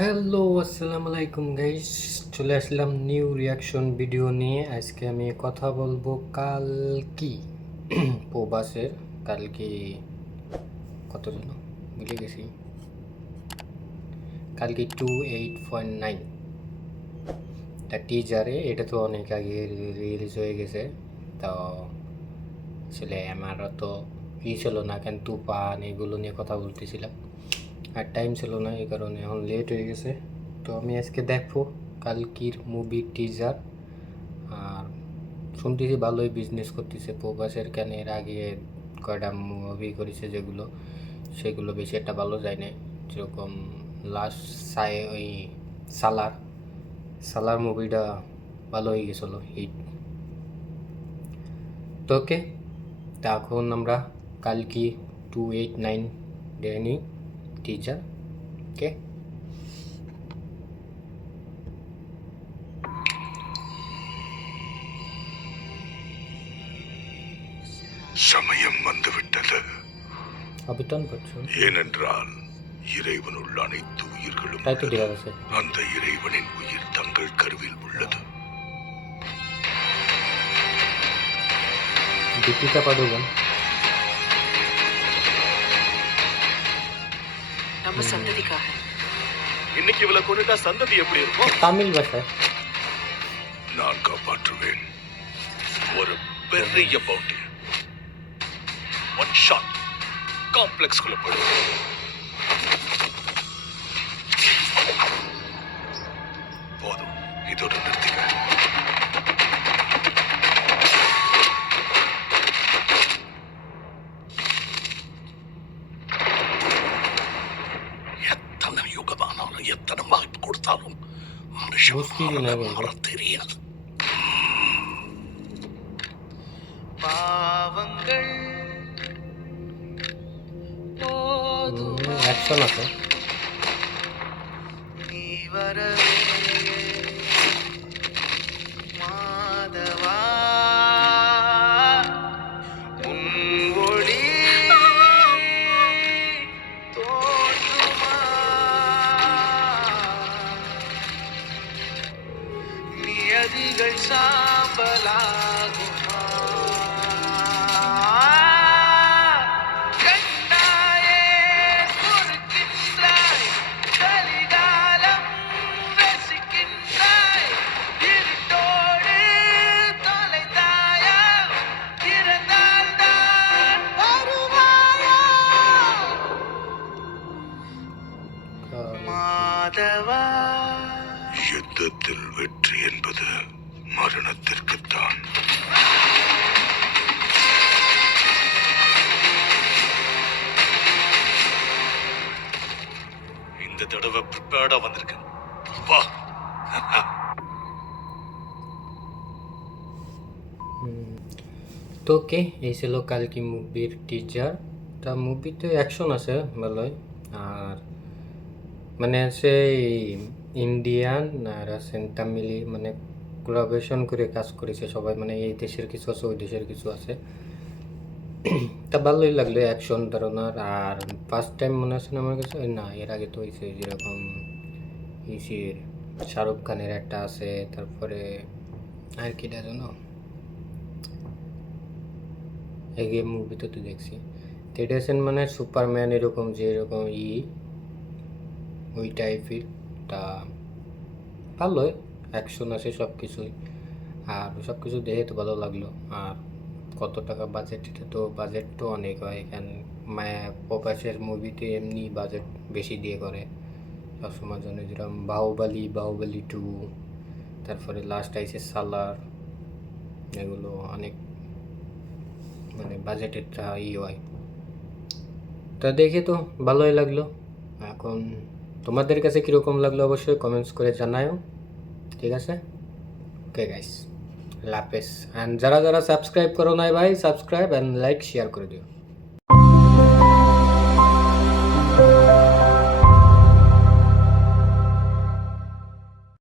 Hello, আসসালামু আলাইকুম guys. চলে আসলাম নিউ রিয়াকশন ভিডিও নিয়ে। আজকে আমি কথা বলবো কালকি প্রবাসের। কালকি কত জন ভুলে গেছি। কালকি 28.9 তা টিজারে, এটা তো অনেক আগে রিলিজ হয়ে গেছে। তো আসলে আমারও তো ছিল না, কেন তুফান এগুলো নিয়ে কথা বলতেছিলাম, আর টাইম ছিল না, এই কারণে এখন লেট হয়ে গেছে। তো আমি আজকে দেখবো কালকির মুভি টিজার। আর শুনতেছি ভালোই বিজনেস করতেছে প্রবাসের, কেন এর আগে কয়টা মুভি করেছে যেগুলো, সেগুলো বেশি একটা ভালো যায় না। যেরকম লাস্ট ওই সালার সালার মুভিটা ভালো হয়ে গেছিলো, হিট। তো ওকে, তা এখন আমরা কালকি 289 দেখে টিজার। ওকে, சமயம் வந்துவிட்டது. அபிதான் பட்சம் ஏனென்றால் இறைவன் உள்ள அனைத்து உயிர்களும் তাই তো உள்ளது. দেখা গেছে। அந்த இறைவனின் உயிர் தங்கள் கருவில் உள்ளது. দীপিকা পাডুকোন நம்ம சந்ததிக்காக இன்னைக்கு இவளை கொண்டுட்டா சந்ததி எப்படி இருக்கும்? তামিল ভাষায়। நான் காப்பாற்றுவேன். ஒரு பெரிய பவுண்டி, ஒன் ஷாட் காம்ப்ளெக்ஸ் குள்ள போயிடும். போதும், இதோட நிறுத்திக்க. எத்தனை யுகமானாலும் எத்தனை வாய்ப்பு கொடுத்தாலும் மனுஷன் மாற தெரியாது. பாவங்கள் অ্যাকশন আছে। நீ வரவே மாதவா உன் ஒளி தோன்றுமா நியதிகள் சாம்பலாகுமா கண்டாயே பொறுக்கின்றாய் கலிகாலம் ரசிக்கின்றாய் இருட்டோடு தொலைந்தாயா இறந்தால்தான் வருவாயா மாதவா யுத்தத்தில் வெற்றி என்பது மரணத்திற்குத்தான். இந்த தடவை ப்ரிப்பேர்டா வந்திருக்கேன். வா. তো ওকে, এই ছিল কালকি মুভির টিজার। তা মুভিতে অ্যাকশন আছে ভালোই, আর মানে সেই ইন্ডিয়ান আর আছেন তামিলি, মানে কোলাবোরেশন করে কাজ করেছে সবাই, মানে এই দেশের কিছু আছে ওই দেশের কিছু আছে। তা ভালোই লাগলো অ্যাকশন ধারণার। আর ফার্স্ট টাইম মনে আছে না আমার কাছে, না এর আগে তো হয়েছে, যেরকম ইসির শাহরুখ খানের একটা আছে, তারপরে আর কিটা জানো, এই গেম মুভিতে তো দেখছি। তো এটা আছেন মানে সুপারম্যান, এরকম যেরকম ওই টাইপের। তা ভালোই অ্যাকশন আছে সব কিছুই, আর সব কিছু দেখে তো ভালো লাগলো। আর কত টাকা বাজেট, এটা তো বাজেট তো অনেক হয় এখানে। প্রবাসের মুভিতে এমনি বাজেট বেশি দিয়ে করে সবসময়ের জন্য, যেরকম বাহুবলী 2, তারপরে লাস্ট আইসে সালার, এগুলো অনেক মানে বাজেটের হয়। তা দেখে তো ভালোই লাগলো। এখন তোমাদের কাছে কীরকম লাগলো অবশ্যই কমেন্টস করে জানাও, ঠিক আছে? ওকে গাইস, আল্লাহ হাফেজ। অ্যান্ড যারা যারা সাবস্ক্রাইব করো নাই ভাই, সাবস্ক্রাইব অ্যান্ড লাইক শেয়ার করে দিও।